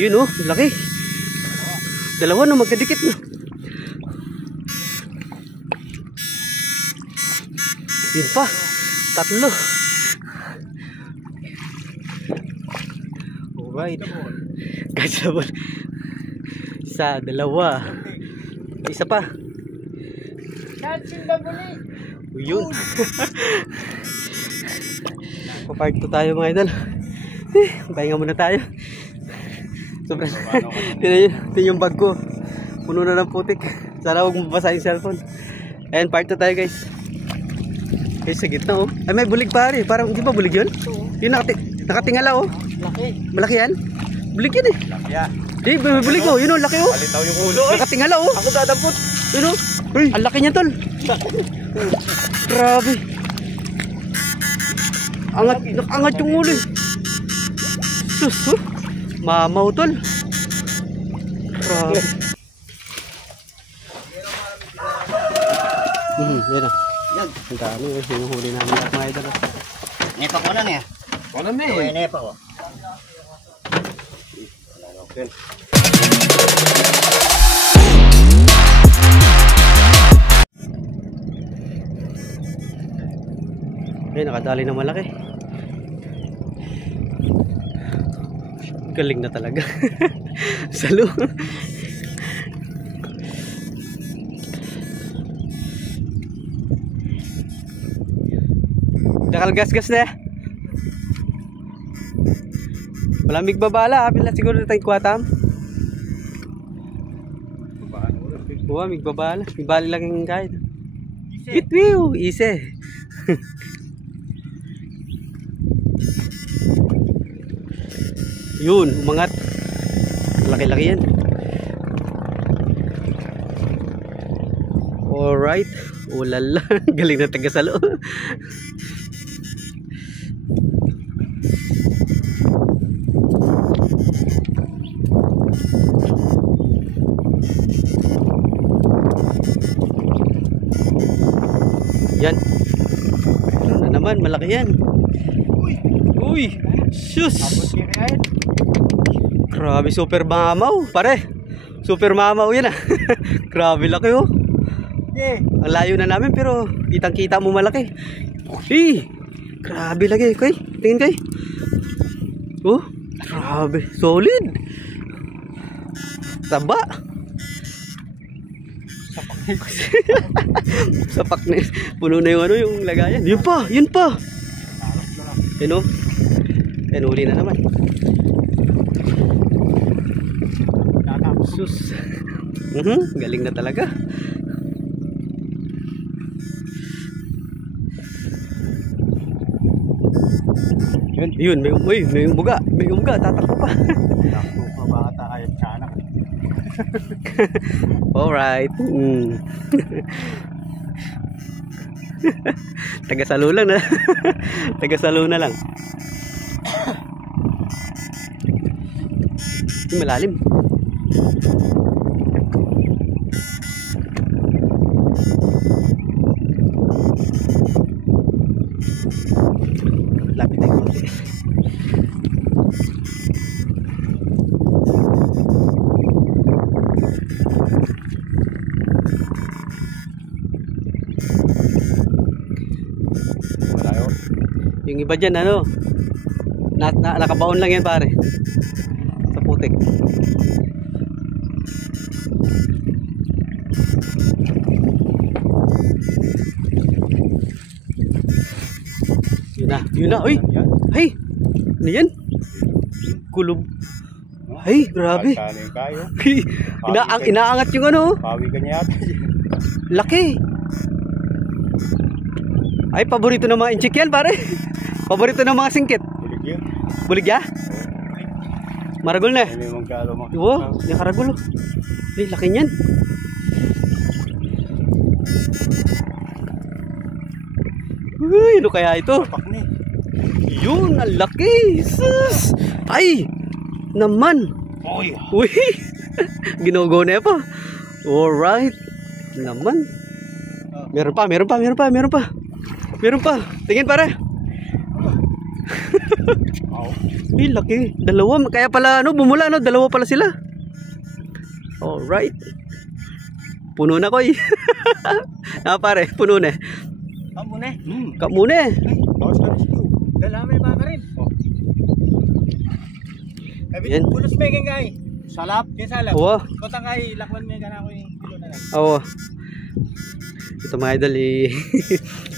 Yun oh, laki. Dalawa no, magkadikit no. Yun pa, tatlo. Alright. Kasabot. Isa, dalawa. Isa pa. Yun. Papark to tayo mga idol. Pahinga muna tayo. Sobrang. Ito yung bag ko. Puno na ng putik. Sana huwag mabasa yung cellphone. Ayan, park to tayo guys. Okay, sa gitna oh. Ay, may bulig pare. Parang hindi ba bulig yun? Yung nakatingala oh. Laki. Malaki yan? Bulig yan eh. Laki yan. Di, may bulig oh. Yun oh, laki oh. Palitaw yung ulo. Nakatingala oh. Ako dadampot. Yun oh. Ang laki niya tol. Grabe. Angat yung ulo eh. Sus oh. Mamaw tol. Grabe. Yan ah. Yan. Ang dami eh. Hinuhuli namin lahat mga idol. Nepa ko na niya. Ko na eh. Nepa ko. Okay. Ay, nakadali na malaki. Galing na talaga. Salo. Nakalgas-gas na. Malamig babala. Apil na siguro na tayong kwatam. Huwag, migbabala. Migbali lang yung kahit. Bitwiw! Ise. Yun, umangat. Laki-laki yan. Alright. Ulala. Galing na taga-salo. Yan. Ano na naman, malaki yan. Uy. Sus. Grabe, super mamaw. Pare. Super mamaw yan ah. Grabe laki oh. Ang layo na namin pero kitang kita mo malaki. Grabe lagi. Kay, tingin kay. Oh, grabe. Solid. Taba. Sapak na. Puno na yung ano, yung lagayan. Yun pa, yun pa. Yan o. Yan, uli na naman. Sus. Galing na talaga. Yun, may umuga. May umuga, tatakbo pa. Takbo pa bata kayo tiyanak. Alright. Taga-salo lang na. Taga-salo na lang. Malalim. Lapit tayo konti. Yung iba dyan ano, nakabaon lang yan pare sa putik. Yun na, uy. Ay, ano yan? Kulob. Ay, grabe. Inaangat yung ano. Pawi ka niya yata. Laki. Ay, paborito ng mga inchik yan pare. Paborito ng mga singkit. Bulig yan. Bulig ya? Maragol na. May magkalo mo. Oo, yung karagol. Ay, laki niyan. Uy, ano kaya ito? Yun, ang laki. Sus. Ay, naman. Uy, ginugo na pa. Alright. Naman. Meron pa. Meron pa. Tingin pare. Uy, laki. Dalawa. Kaya pala, ano, bumula, no? Dalawa pala sila. Alright. Puno na ko eh. Pare, puno na. Kamune. Kamune. Dalami ba ka rin? Yan. Punos may kay. Salap. Salap. Oo. Kotang kay lakwan may kana ko yung kilo na lang. Oo. Ito mga idol,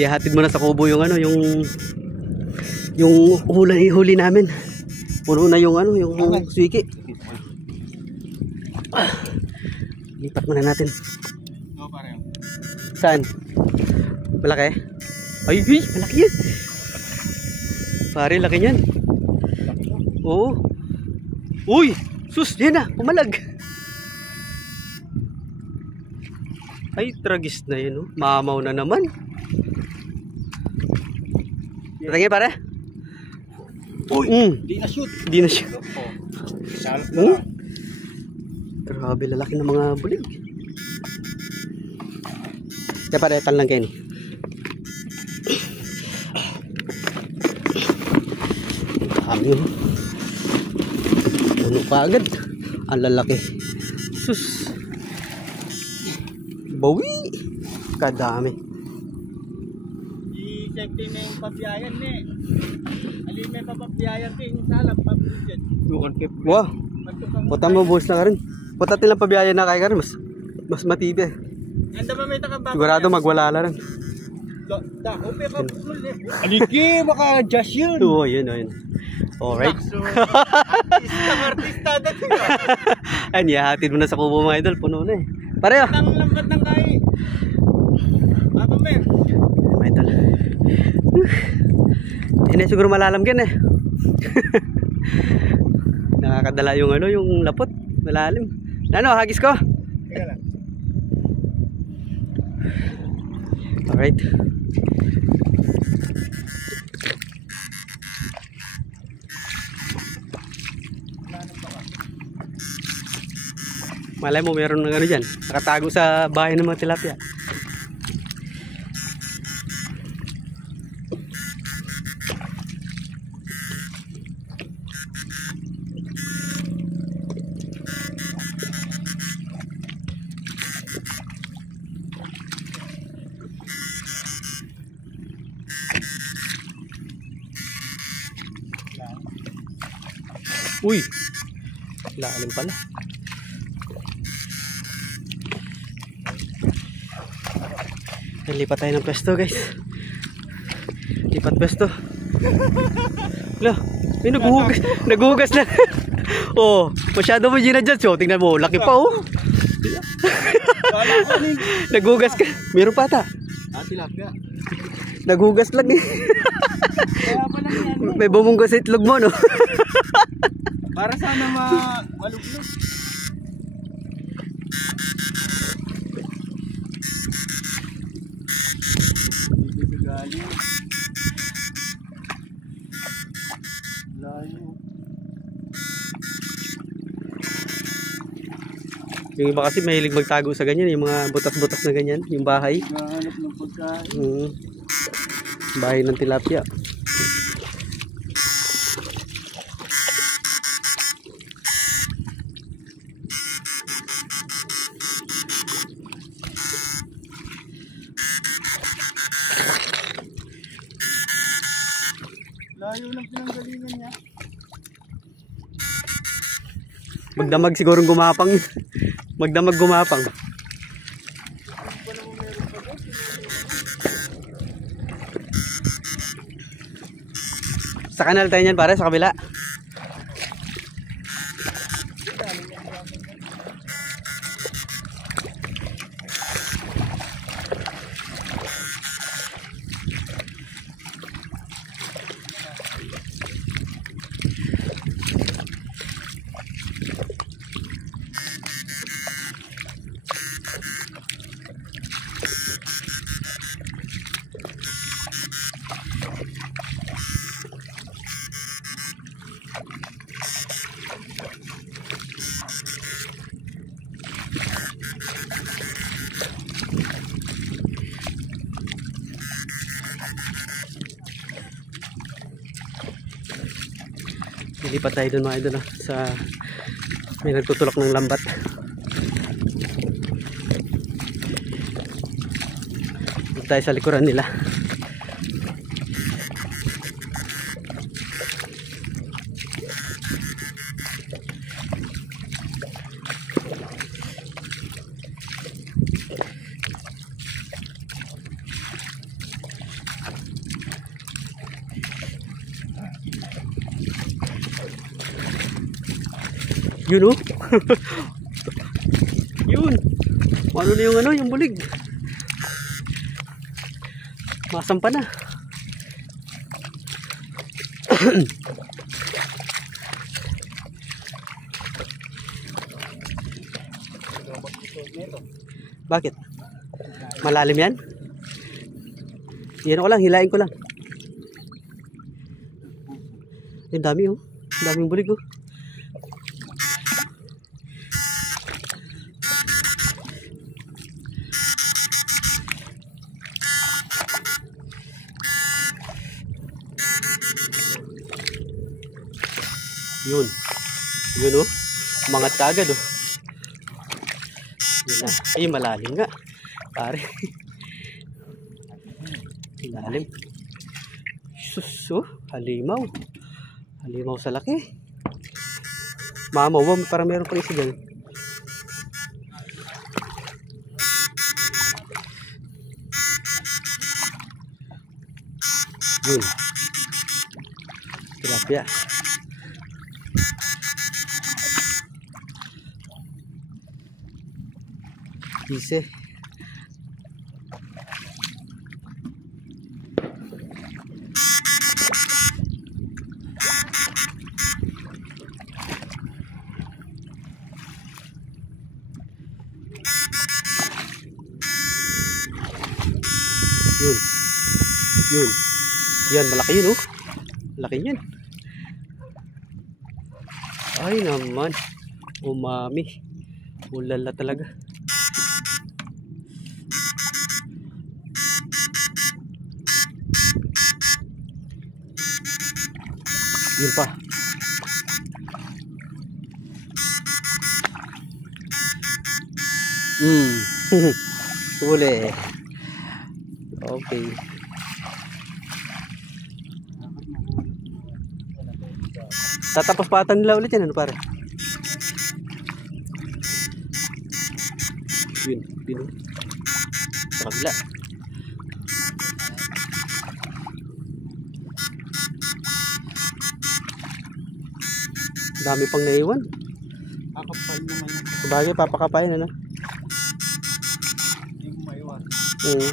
ihatid mo na sa kubo yung ano, yung huli namin. Puno na yung ano, yung swiki. Lipat muna natin. Oo, pare. Saan? Malaki? Ay, malaki yan. Pare, laki yan. Oo. Uy! Sus, yan na, pumalag. Ay, tragis na yun, oh. Mamaw na naman. Tingin, pare? Uy, di na shoot. Di na shoot. Salap na. Grabe, lalaki ng mga bulig. Kaya pare, tal lang kayo ni. Dami, oh. Puno pa agad. Ang lalaki. Sus. Bawi. Kadami. I-safety na yung pabiyayan ni. Alin may papabiyayan ko yung salap. Pabiyayan. Bukan kip. Wow. Puta mo, buhos na ka rin. Puta tilang pabiyayan na kaya ka rin. Mas matibay. Anda ba may takang sigurado magwala na rin. Aliki, baka just yun. Oo, yun. Alright. Artista dati ba? Ay, niyahatid mo na sa kubo mga idol. Puno na eh. Pareho. Ang lambat ng kain. Apa mer? Mga idol. Hindi siguro malalamgan eh. Nakakadala yung ano, yung lapot. Malalim. Ano, hagis ko? Teka lang. Alright. Malay mo meron ng ano dyan. Nakatago sa bahay ng mga tilapia. Uy, lalim pala. Lipat tayo ng pwesto, guys. Lipat pwesto. Wala, may naghuhugas na. Oh, masyado mo ginadjust. Oh, tingnan mo, laki pa oh. Naghugas ka. Meron pa ata. Tilapia. Naghugas lang eh. Kaya pala yan. May bumunggo sa itlog mo, no? Para sana maluglog. Dito galing. Layo. Yung iba kasi mahilig magtago sa ganyan, yung mga butas-butas na ganyan, yung bahay. Nahanap ng pagkain. Bahay ng tilapia. Layo ng pinanggalingan niya. Magdamag sigurong gumapang. Magdamag gumapang. Sa kanal tayo niyan pare, sa kabila. Lilipat tayo dun mga idol, sa may nagtutulak ng lambat. Dito tayo sa likuran nila. Yun oh. Yun. Ano na yung yung bulig. Masampa na. Bakit? Malalim yan? Yan ko lang, hilain ko lang. Ang dami oh. Ang daming bulig oh. Yun. Yun oh. Umangat ka agad oh. Yun na. Ay, malalim nga. Pare. Malalim. Sus oh. Halimaw. Halimaw sa laki. Mamaw. Para meron pa isa dyan. Yun. Tilapia. Ise. Yun. Yun. Yan, malaki yun oh. Malaki yan. Ay naman. Umami. Ulala talaga. Yun pa. Uli. Okay. Tatapos patan nila ulit yan, ano pare? Yun, yun. Sa kabila. Dami pang naiwan. Kakapain naman yun. Sabagay, papakapain ano? Hindi mo maiwan. Oo.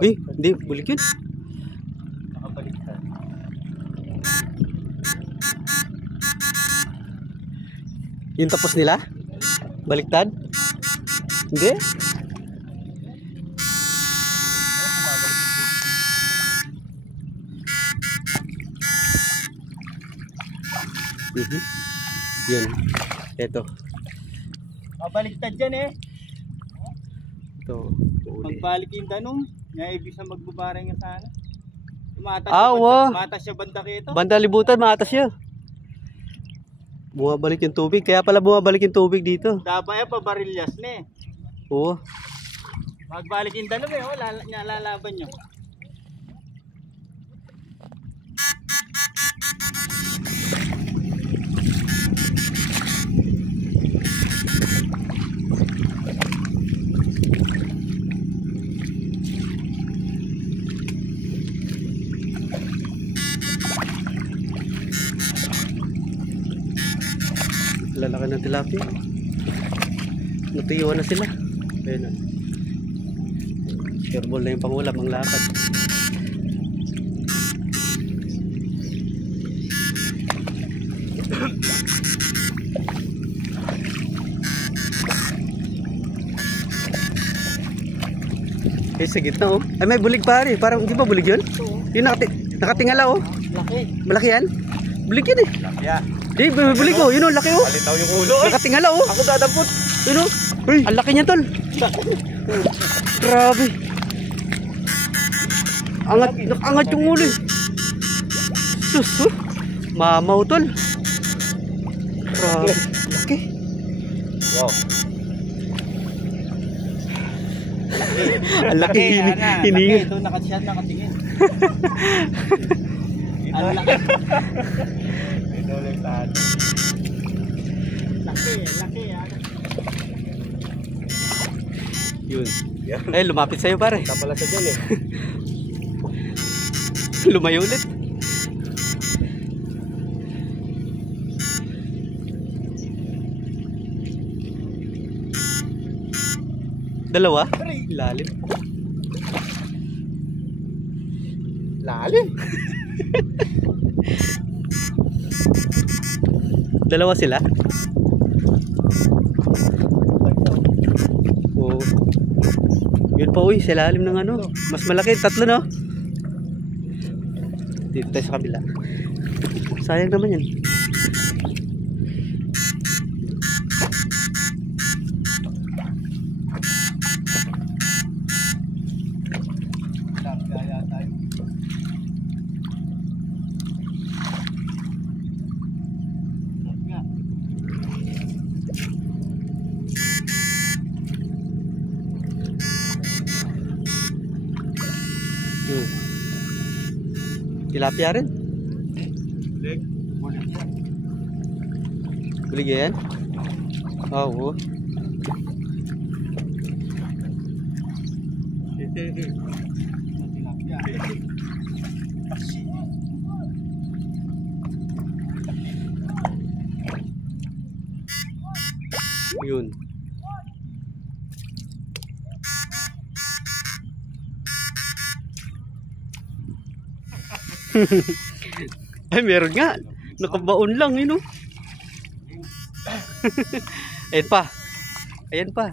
Ay, hindi, bulik yun. Nakabaliktad. Yung tapos nila? Baliktad? Hindi? Yan. Ito. Mabaliktad dyan eh. Ito. Magbalik yung tanong. Nga ibig sa magbubarang nga sana. Tumatas matas siya banda kito. Banda libutan, maatas siya. Bumabalik yung tubig. Kaya pala bumabalik yung tubig dito. Dapat pa barilyas na eh. Oo. Magbalik yung dalawa eh. Lalaban nyo. Lalaki ng tilapia. Natuyuan na sila. Ayun na. Careful na yung pangulam ang lakad. Eh sa gitna oh. Ay may bulig pare. Parang di ba bulig yun? Yung nakatingala oh. Laki. Malaki yan? Bulig yan eh. Lapya. Di, bulig oh. Yun oh, laki oh. Palitaw yung ulo. Nakatingala oh. Ako dadampot. Yun oh. Uy, ang laki niya tol. Grabe. Angat yung ulo. Sus, mamaw tol. Grabe. Laki. Wow. Ang laki. Hininga. Ito nakasyat nakatingin. Ang laki. Ito ulit tahan. Laki. Yun. Eh, lumapit sa'yo pare. Tapala sa dyan eh. Lumayo ulit. Dalawa? Lalim. Lalim. Dalawa sila? Oo. Yun pa uy, sa lalim ng ano. Mas malaki, tatlo no? Dito tayo sa kabila. Sayang naman yan. Tilapia rin. Bulig yan? Oo. Yun. Ay, meron nga. Nakabaon lang, yun o. Ayan pa. Ayan pa.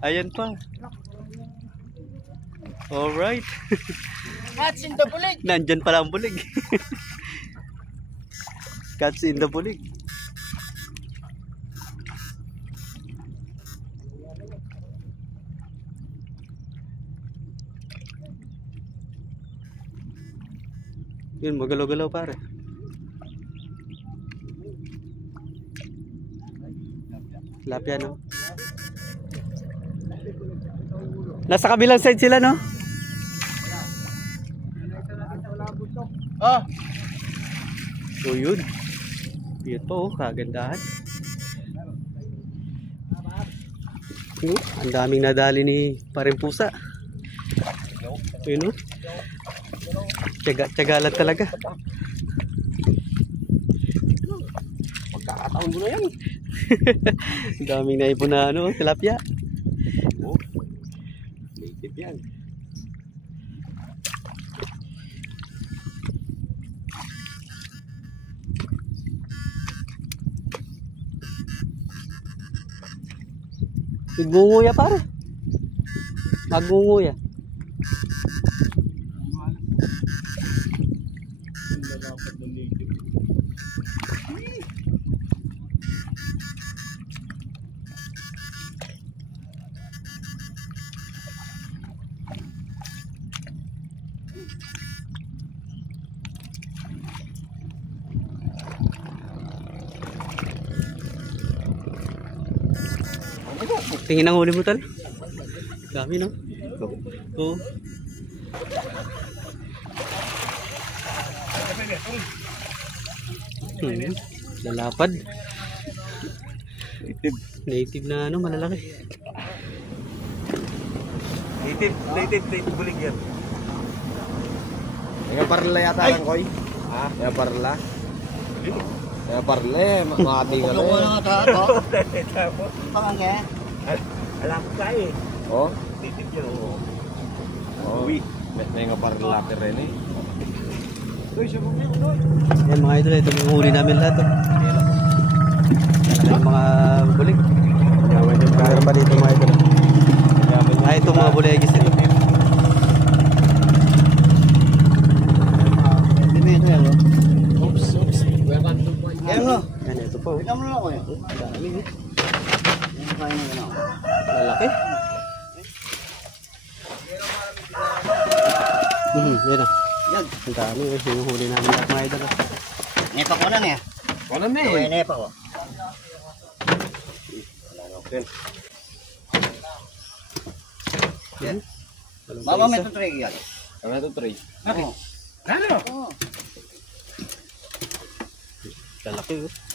Ayan pa. Alright. Catch in the bulig. Nandyan pala ang bulig. Catch in the bulig. Yun, magalaw-galaw pare. Tilapia no? Nasa kabilang side sila no? Ah! So yun. Ito oh, kagandahan. Ang daming nadali ni Paring Pusa. Yun oh. Tiyaga-tiyagalan talaga. Pagkakataon mo na yan. Ang daming naipon na ano, tilapia. Oh, native yan. Magngunguya pare. Magngunguya. Tingin ang huli mo tal. Dami no? Oo. Lalapad. Native na ano, malalaki. Native bulig yan. Yang parla yata lang koy. Ha? Yang parla. Yang parla, mati ka na. Pangangge. Alam ka eh. Oh? Native yan. Oh. Yang parla pero ni. Yan mga idol, ito yung huli namin lahat. Yung mga bulig. Meron pa dito mga idol. Ay, itong mga bulegis ito. Oops. Welcome to point. Yan, ito po. Tignan mo lang ako eh. Ang dami eh. Yung kain na gano'n. Lalaki. Yan na. Yan. Ang dami eh. Hinuhuli namin lahat mga idol. Nepa ko na niya. Wala na Okay, eh. nepa ko. Yan. Baba may tutrig yan. Ano ito, Trey? Oo. Ano? Oo. Lalaki oh.